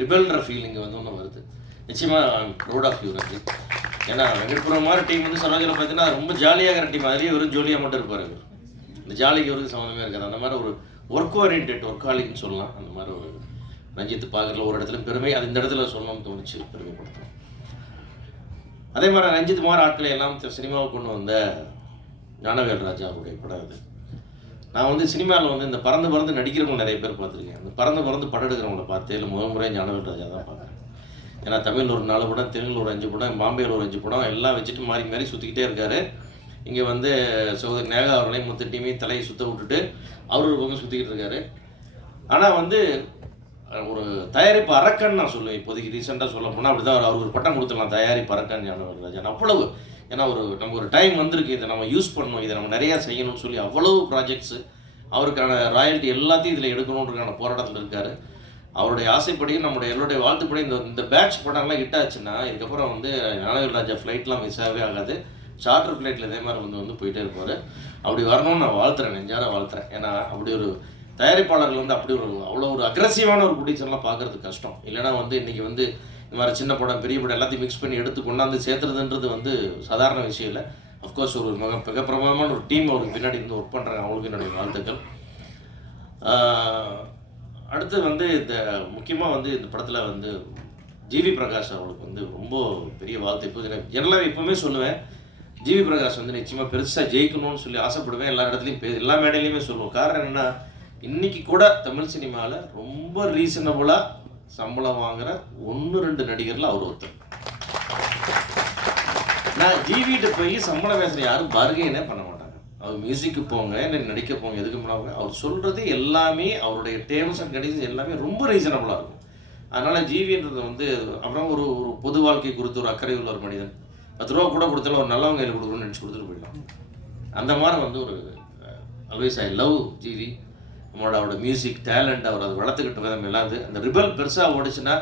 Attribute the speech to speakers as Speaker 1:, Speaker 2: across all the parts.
Speaker 1: ரிபல்ன்ற feeling வந்து ஒன்று வருது. நிச்சயமாக ப்ரௌட் ஆஃப் யூ ரஞ்சித் ஏன்னா வெங்கட்புரம் மாதிரி டீம் வந்து சொன்னாங்க பார்த்தீங்கன்னா ரொம்ப ஜாலியாக இருக்கிற டீம் அதுலேயே வெறும் ஜோலியாக மட்டும் இருப்பார் இவர். இந்த ஜாலிக்கு இவருக்கு சம்மந்தமே இருக்காது. அந்த மாதிரி ஒரு ஒர்க் ஓரியன்ட் ஒர்க்காலிக்னு சொல்லலாம். அந்த மாதிரி ஒரு ரஞ்சித் பார்க்குறதுல ஒரு இடத்துல பெருமை. அது இந்த இடத்துல சொல்லணும்னு தோணுச்சு பெருமைப்படுத்தும் அதே மாதிரி ரஞ்சித் மாதிரி ஆட்களை எல்லாம் சினிமாவுக்கு கொண்டு வந்த ஞானவேல் ராஜா அவருடைய படம் அது. நான் வந்து சினிமாவில் வந்து இந்த பறந்து பறந்து நடிக்கிறவங்க நிறைய பேர் பார்த்துருக்கேன். அந்த பறந்து பறந்து படம் எடுக்கிறவங்கள பார்த்து இல்லை முதல் முறையாக ஞானவேல் ராஜா தான் பார்க்குறேன். ஏன்னா தமிழில் ஒரு நாலு படம் தெலுங்கில் ஒரு அஞ்சு படம் பாம்பேயில் ஒரு அஞ்சு படம் எல்லாம் வச்சுட்டு மாறி மாறி சுற்றிக்கிட்டே இருக்காரு. இங்கே வந்து சகோதரி நேகா அவர்களையும் மொத்த டீமையும் தலையை சுத்த விட்டுட்டு அவர் ஒரு பக்கம் சுற்றிக்கிட்டு இருக்காரு. ஆனால் வந்து ஒரு தயாரிப்பு அரக்கன் நான் சொல்லுவேன். இப்போதைக்கு ரீசெண்டாக சொல்ல போனால் அப்படி தான் அவர் ஒரு பட்டம் கொடுத்துடலாம். தயாரிப்பு அரக்கன் ஞானவேல் ராஜா அவ்வளவு ஏன்னா ஒரு நமக்கு ஒரு டைம் வந்திருக்கு இதை நம்ம யூஸ் பண்ணணும் இதை நம்ம நிறையா செய்யணும்னு சொல்லி அவ்வளவு ப்ராஜெக்ட்ஸு அவருக்கான ராயல்ட்டி எல்லாத்தையும் இதில் எடுக்கணுன்றதுக்கான போராட்டத்தில் இருக்கார். அவருடைய ஆசைப்படியும் நம்முடைய எல்லோருடைய வாழ்த்துப்படி இந்த இந்த பேட்ச் படம்லாம் ஹிட் ஆச்சுன்னா இதுக்கப்புறம் வந்து ஞானவேல் ராஜா ஃப்ளைட்லாம் மிஸ் ஆகவே ஆகாது. சார்ட்டர் ஃப்ளைட்டில் இதே மாதிரி வந்து வந்து போயிட்டே இருப்பார். அப்படி வரணும்னு நான் வாழ்த்துறேன் நெஞ்சார வாழ்த்துறேன். ஏன்னா அப்படி ஒரு தயாரிப்பாளர்கள் வந்து அப்படி ஒரு அவ்வளோ ஒரு அக்ரஸிவான ஒரு ப்ரொடியூசர்லாம் பார்க்குறது கஷ்டம். இல்லைன்னா வந்து இன்றைக்கி வந்து இந்த மாதிரி சின்ன படம் பெரிய படம் எல்லாத்தையும் மிக்ஸ் பண்ணி எடுத்து கொண்டாந்து சேர்த்துறதுன்றது வந்து சாதாரண விஷயம் இல்லை. அஃப்கோர்ஸ் ஒரு மிக மிக பிரபலமான ஒரு டீம் அவருக்கு பின்னாடி இருந்து ஒர்க் பண்ணுறாங்க அவங்களுக்கு என்னுடைய வாழ்த்துக்கள். அடுத்து வந்து இந்த முக்கியமாக வந்து இந்த படத்தில் வந்து ஜிவி பிரகாஷ் அவர்களுக்கு வந்து ரொம்ப பெரிய வாழ்த்து. இப்போ ஜெனரலாக எப்போவுமே சொல்லுவேன். ஜிவி பிரகாஷ் வந்து நிச்சயமாக பெருசாக ஜெயிக்கணும்னு சொல்லி ஆசைப்படுவேன். எல்லா இடத்துலையும் பே எல்லா மேடையிலையுமே சொல்லுவோம். காரணம் என்னென்னா இன்றைக்கி கூட தமிழ் சினிமாவில் ரொம்ப ரீசனபுளாக சம்பளம் வாங்குற ஒன்று ரெண்டு நடிகரில் அவர் ஒருத்தர். நான் ஜிவிட்டு போய் சம்பளம் பேசுகிற யாரும் வருகைன்னே பண்ண மாட்டாங்க. அவர் மியூசிக்கு போங்க இல்லை நடிக்க போங்க எதுக்கு போனாங்க அவர் சொல்கிறது எல்லாமே அவருடைய டேர்ம்ஸ் அண்ட் கண்டிஷன்ஸ் எல்லாமே ரொம்ப ரீசனபுளாக இருக்கும். அதனால் ஜிவின்றது வந்து அப்புறம் ஒரு ஒரு பொது வாழ்க்கை குறித்து ஒரு அக்கறை உள்ள ஒரு மனிதன். பத்து ரூபா கூட கொடுத்தாலும் ஒரு நல்லவங்க கையில் கொடுக்கணும்னு நினச்சி கொடுத்துட்டு போயிடலாம். அந்த மாதிரி வந்து ஒரு அல்வேஸ் ஐ லவ் ஜிவி. நம்மளோட அவரோட மியூசிக் டேலண்ட் அவர் அதை வளர்த்துக்கிட்ட விதம் எல்லாம் இது. அந்த ரிபல் பெருசாக ஓடிச்சுன்னா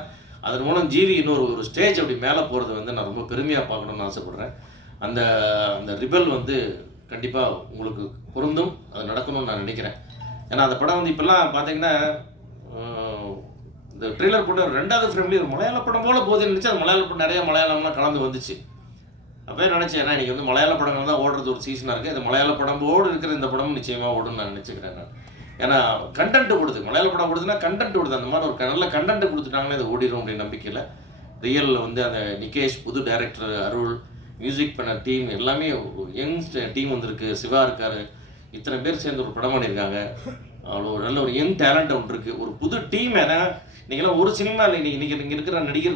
Speaker 1: அதன் மூலம் ஜீவி இன்னொரு ஒரு ஸ்டேஜ் அப்படி மேலே போகிறது வந்து நான் ரொம்ப பெருமையாக பார்க்கணும்னு ஆசைப்பட்றேன். அந்த அந்த ரிபல் வந்து கண்டிப்பாக உங்களுக்கு பொருந்தும் அது நடக்கணும்னு நான் நினைக்கிறேன். ஏன்னா அந்த படம் வந்து இப்போல்லாம் பார்த்தீங்கன்னா இந்த ட்ரெய்லர் போட்டு ஒரு ரெண்டாவது ஃப்ரேம்லேயே ஒரு மலையாள படம் போல் போகுதுன்னு நினச்சி அது மலையாள படம் நிறைய மலையாளம்லாம் கலந்து வந்துச்சு. அப்போ நினச்சேன் ஏன்னா இன்றைக்கி வந்து மலையாள படங்கள் தான் ஓடுறது ஒரு சீசனாக இருக்குது இந்த மலையாள படம்போடு இருக்கிற இந்த படம் நிச்சயமாக ஓடும்னு நான் நினச்சிக்கிறேன் நான். ஏன்னா கண்டென்ட் கொடுத்து மலையாள படம் கொடுத்துன்னா கண்டென்ட் கொடுத்து அந்த மாதிரி ஒரு நல்ல கண்டென்ட் கொடுத்துட்டாங்களே இதை ஓடிடும் அப்படின்னு நம்பிக்கையில் ரியலில் வந்து அந்த நிகேஷ் புது டைரக்டர் அருள் மியூசிக் பண்ண டீம் எல்லாமே யங் டீம் வந்திருக்கு. சிவா இருக்காரு. இத்தனை பேர் சேர்ந்து ஒரு படம் பண்ணியிருக்காங்க. அவ்வளோ ஒரு நல்ல ஒரு யங் டேலண்ட் ஒன்று இருக்குது ஒரு புது டீம் ஏன்னா இன்றைக்கெல்லாம் ஒரு சினிமா இல்லை இன்னைக்கு இன்னைக்கு இருக்கிற நடிகர்